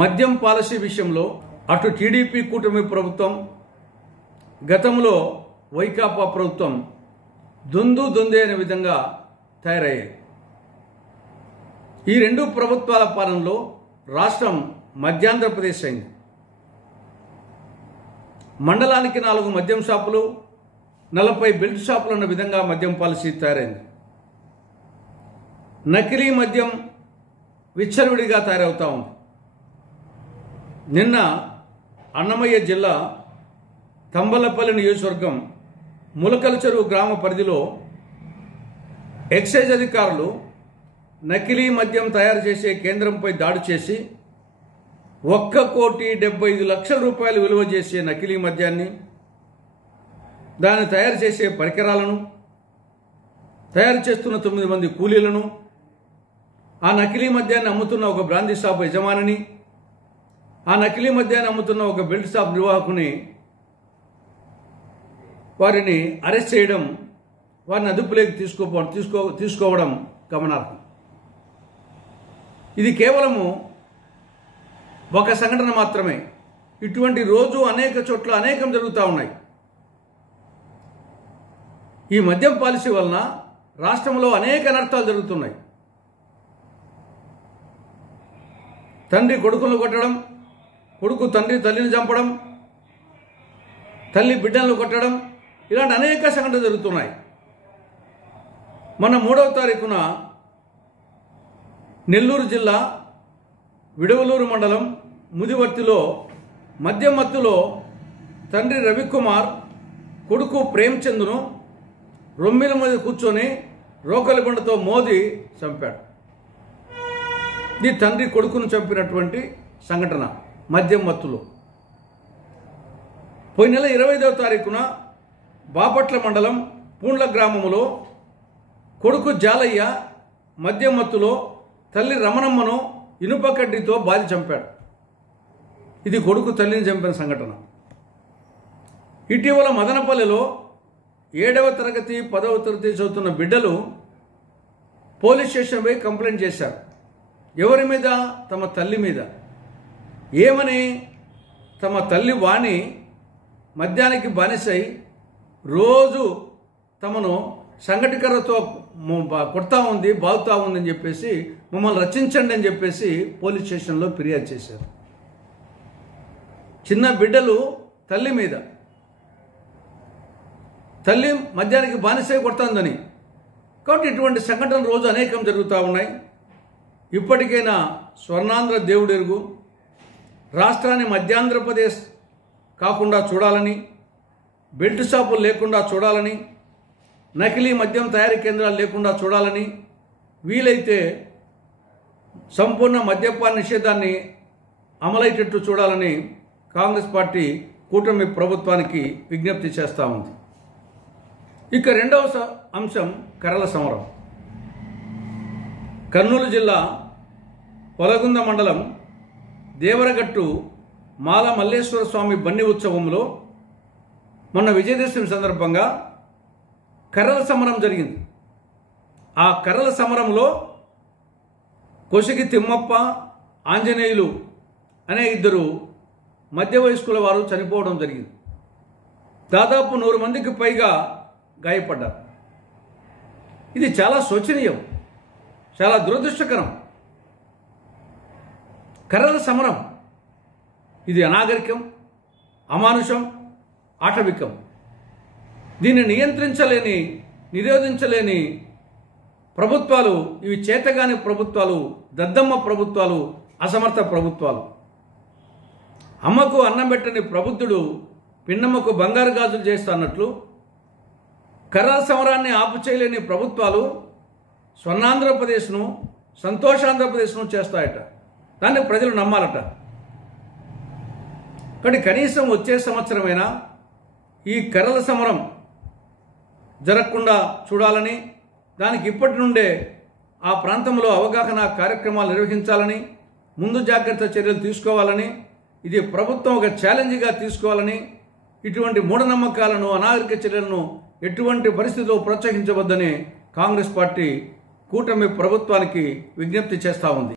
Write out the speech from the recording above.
మద్యం పాలసీ విషయంలో అటు టీడీపీ కూటమి ప్రభుత్వం, గతంలో వైకాపా ప్రభుత్వం దొందే అనే విధంగా తయారయ్యాయి. ఈ రెండు ప్రభుత్వాల పాలనలో రాష్ట్రం మధ్యాంధ్రప్రదేశ్ అయింది. మండలానికి 4 మద్యం షాపులు, 40 బెల్ట్ షాపులు అన్న విధంగా మద్యం పాలసీ తయారైంది. నకిలీ మద్యం విచ్చలవిడిగా తయారవుతా ఉంది. నిన్న అన్నమయ్య జిల్లా తంబలపల్లి నియోజకవర్గం ములకల చెరువు గ్రామ పరిధిలో ఎక్సైజ్ అధికారులు నకిలీ మద్యం తయారు చేసే కేంద్రంపై దాడి చేసి 1,75,00,000 రూపాయలు విలువ చేసే నకిలీ మద్యాన్ని, దాన్ని తయారు చేసే పరికరాలను, తయారు చేస్తున్న 9 మంది కూలీలను, ఆ నకిలీ మద్యాన్ని అమ్ముతున్న ఒక బ్రాందీ షాప్ యజమానిని, ఆ నకిలీ మద్యాన్ని అమ్ముతున్న ఒక బెల్ట్ షాప్ నిర్వాహకుని వారిని అరెస్ట్ చేయడం, వారిని అదుపులోకి తీసుకోవడం గమనార్హం. ఇది కేవలము ఒక సంఘటన మాత్రమే. ఇటువంటి రోజు అనేక చోట్ల అనేకం జరుగుతూ ఉన్నాయి. ఈ మద్యం పాలసీ వలన రాష్ట్రంలో అనేక అనర్థాలు జరుగుతున్నాయి. తండ్రి కొడుకులను కొట్టడం, కొడుకు తల్లిని చంపడం, తల్లి బిడ్డలను కొట్టడం, ఇలాంటి అనేక సంఘటనలు జరుగుతున్నాయి. మన 3వ తారీఖున నెల్లూరు జిల్లా విడవలూరు మండలం ముదివర్తిలో మద్యం మత్తులో తండ్రి రవికుమార్ కొడుకు ప్రేమ్చంద్ను రొమ్మిల మీద కూర్చొని రోకలి బండతో మోది చంపాడు. ఇది తండ్రి కొడుకును చంపినటువంటి సంఘటన మద్యం మత్తులో. పోయిన నెల 25వ తారీఖున బాపట్ల మండలం పూండ్ల గ్రామంలో కొడుకు జాలయ్య మద్యం మత్తులో తల్లి రమణమ్మను ఇనుప కడ్డీతో బాది చంపాడు. ఇది కొడుకు తల్లిని చంపిన సంఘటన. ఇటీవల మదనపల్లిలో 7వ తరగతి 10వ తరగతి చదువుతున్న బిడ్డలు పోలీస్ స్టేషన్పై కంప్లైంట్ చేశారు. ఎవరి మీద? తమ తల్లి మీద. ఏమని? తమ తల్లి వాణి మద్యానికి బానిసై రోజు తమను సంఘటికరతో కొడతా ఉంది, బాగుతా ఉందని చెప్పేసి మమ్మల్ని రక్షించండి అని చెప్పేసి పోలీస్ స్టేషన్లో ఫిర్యాదు చేశారు. చిన్న బిడ్డలు తల్లి మీద, తల్లి మద్యానికి బానిసై కొడుతుందని. కాబట్టి ఇటువంటి సంఘటనలు రోజు అనేకం జరుగుతూ ఉన్నాయి. ఇప్పటికైనా స్వర్ణాంధ్ర దేవుడెరుగు రాష్ట్రాన్ని మధ్యాంధ్రప్రదేశ్ కాకుండా చూడాలని, బెల్ట్ షాపులు లేకుండా చూడాలని, నకిలీ మద్యం తయారీ కేంద్రాలు లేకుండా చూడాలని, వీలైతే సంపూర్ణ మద్యపాన నిషేధాన్ని అమలయ్యేటట్టు చూడాలని కాంగ్రెస్ పార్టీ కూటమి ప్రభుత్వానికి విజ్ఞప్తి చేస్తూ ఉంది. ఇక రెండవ అంశం కర్రల సమరం. కర్నూలు జిల్లా పొలగుంద మండలం దేవరగట్టు మాల మల్లేశ్వర స్వామి బన్ని ఉత్సవంలో మొన్న విజయదశమి సందర్భంగా కర్రల సమరం జరిగింది. ఆ కర్రల సమరంలో కొసిగి తిమ్మప్ప, ఆంజనేయులు అనే 2 మధ్య వయస్కుల వారు చనిపోవడం జరిగింది. దాదాపు 100 మందికి పైగా గాయపడ్డారు. ఇది చాలా శోచనీయం, చాలా దురదృష్టకరం. కర్రల సమరం ఇది అనాగరికం, అమానుషం, ఆటవికం. దీన్ని నియంత్రించలేని, నిరోధించలేని ప్రభుత్వాలు, ఇవి చేతగాని ప్రభుత్వాలు, దద్దమ్మ ప్రభుత్వాలు, అసమర్థ ప్రభుత్వాలు. అమ్మకు అన్నం పెట్టని ప్రబుద్ధుడు పిన్నమ్మకు బంగారు గాజులు చేస్తున్నట్లు కర్రల సమరాన్ని ఆపు చేయలేని ప్రభుత్వాలు స్వర్ణాంధ్రప్రదేశ్ను, సంతోషాంధ్రప్రదేశ్ను చేస్తాయట. దాన్ని ప్రజలు నమ్మాలట. కానీ కనీసం వచ్చే సంవత్సరమైనా ఈ కర్రల సమరం జరగకుండా చూడాలని, దానికి ఇప్పటి నుండే ఆ ప్రాంతంలో అవగాహన కార్యక్రమాలు నిర్వహించాలని, ముందు జాగ్రత్త చర్యలు తీసుకోవాలని, ఇది ప్రభుత్వం ఒక ఛాలెంజ్గా తీసుకోవాలని, ఇటువంటి మూఢనమ్మకాలను, అనాగరిక చర్యలను ఎటువంటి పరిస్థితుల్లో ప్రోత్సహించవద్దని కాంగ్రెస్ పార్టీ కూటమి ప్రభుత్వానికి విజ్ఞప్తి చేస్తూ ఉంది.